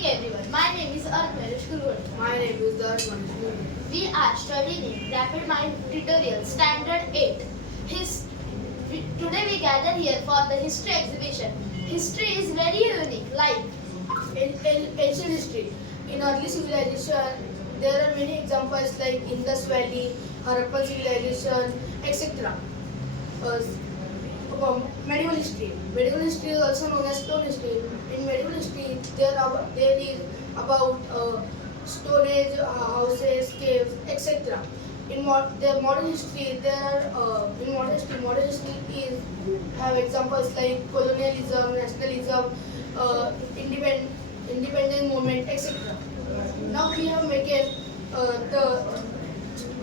evening everyone. My name is Arthmesh Kurwad. My name is Darman. We are studying Rapid Mind Tutorial Standard 8. Today we gather here for the history exhibition. History is very unique, like In ancient history, in early civilization, there are many examples like Indus Valley, Harappan civilization, etc. Uh, Medieval history. Medieval history is also known as stone history. In medieval history, there is about stone age houses, caves, etc. The modern history, there are modern history is have examples like colonialism, nationalism, independent movement, etc. Now we have made the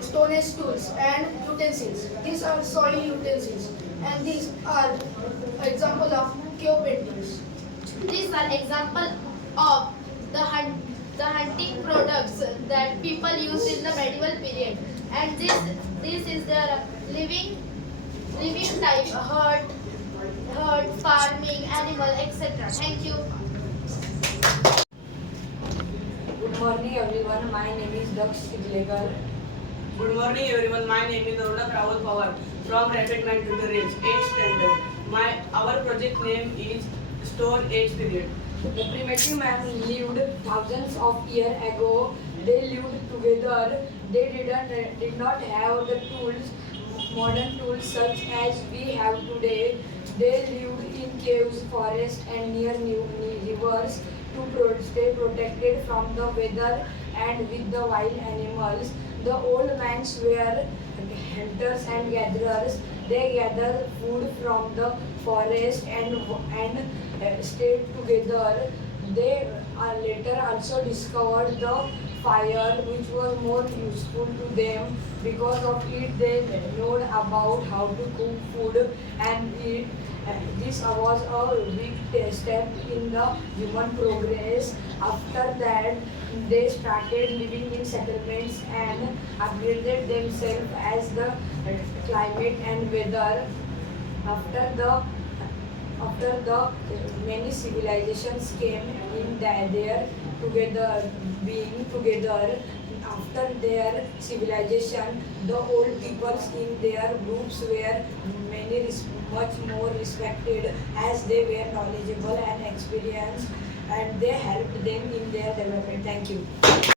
stone age tools and utensils. These are soil utensils, and these are example of cave paintings. these are example of the hunting products that people used in the medieval period. And this is their living type, herd, farming, animal, etc. Thank you. Good morning everyone, my name is Daksh Siglekar. Good morning everyone. My name is Ronak Rawal Pawar from Rapid Mind Tutorials 8th standard. Our project name is Stone Age Period. The primitive man lived thousands of years ago. They lived together. They did not have the tools, modern tools such as we have today. They lived in caves, forests and near rivers to stay protected from the weather and with the wild animals. The old men were hunters and gatherers. They gathered food from the forest and stayed together. They later also discovered the fire, which was more useful to them. Because of it, they know about how to cook food and eat. This was a big step in the human progress. After that, they started living in settlements and upgraded themselves as the climate and weather. After the many civilizations came in there together, being together. After their civilization, the old peoples in their groups were much more respected as they were knowledgeable and experienced, and they helped them in their development. Thank you.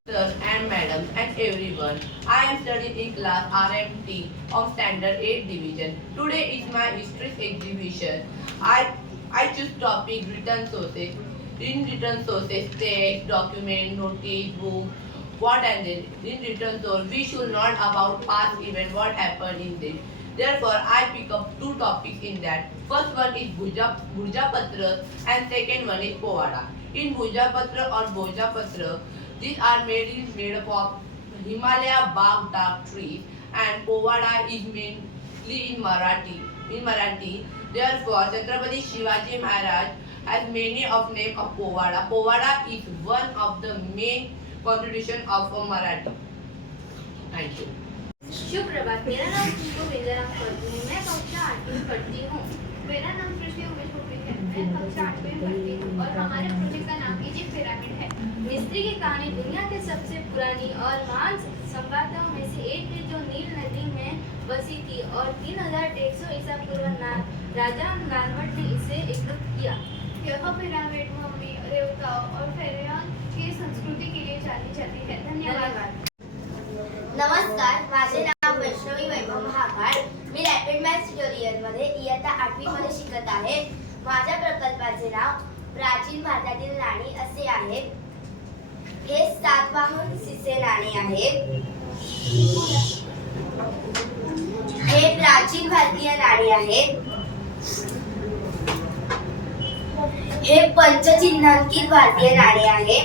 Sirs and madams and everyone, I am studying in class RMT of Standard 8 Division. Today is my history exhibition. I choose topic written sources. In written sources, text, document, notice, book, what and then. In written source, we should not about past event, what happened in this. Therefore, I pick up two topics in that. First one is Bhojapatra and second one is Povada. In Bhojapatra or Bhojapatra, these are made up of Himalaya bark dark trees, and Povada is mainly in Marathi. Therefore, Chhatrapati Shivaji Maharaj has many of name of Povada. Povada is one of the main contribution of Marathi. Thank you. शुभ प्रभात। मेरा नाम गोविंदा राम फर्जी है। मैं कक्षा 8वीं में पढ़ती हूँ। मेरा नाम कृषि उमेश भूपेश है। मैं कक्षा 8वीं में पढ़ती हूँ और हमारे प्रोजेक्ट का नाम इजिप्ट पिरामिड है। मिस्री की कहानी दुनिया के सबसे पुरानी और महान सभ्यताओं में से एक है, जो नील नदी में बसी थी और 3100 ईसा पूर्व राजा नारवट ने इसे एकत्र किया। यह पिरामिड मम्मी, देवताओं और फेराओं की संस्कृति के लिए जानी जाती है। धन्यवाद। नमस्कार, माझे नाव वैष्णवी वैभव महाकाळ। मी रॅपिड मॅथ्स ट्युटोरियलमध्ये इयत्ता 8वी मध्ये शिकत आहे। माझ्या प्रकल्पाचे नाव प्राचीन भारतातील नाणी असे आहे। हे सातवाहन शिसे नाणे आहे। हे प्राचीन भारतीय नाणे आहे। हे पंचचिन्हांकित भारतीय नाणे आहे।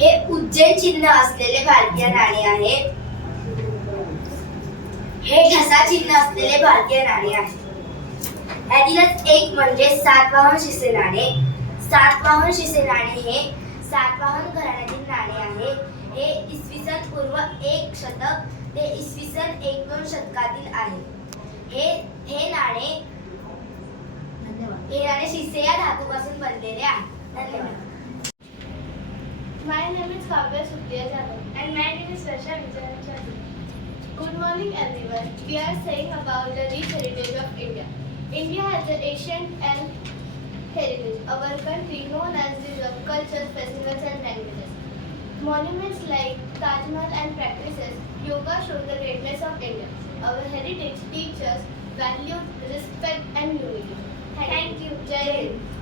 हे उज्जैन चिन्ह असलेले भारतीय नाणे आहे। हे ठसा चिन्ह असलेले भारतीय नाणे आहे। यातीलच एक म्हणजे सातवाहन शिसे नाणे। सातवाहन शिसे नाणे हे सातवाहन घराण्यातील नाणे आहे। हे इसवी सन पूर्व 1 शतक ते इसवी सन 1-2 शतकातील आहे। हे नाणे शिसे या धातूपासून बनलेले आहे। धन्यवाद. My name is Kavya Supriya Jadhav. And my name is Rasha Vijayacharya. Good morning, everyone. We are saying about the rich heritage of India. India has an ancient and heritage. Our country known as the cultures, festivals, and languages. Monuments like Taj Mahal and practices yoga show the greatness of India. Our heritage teaches values, respect, and unity. Thank you. Jai Hind.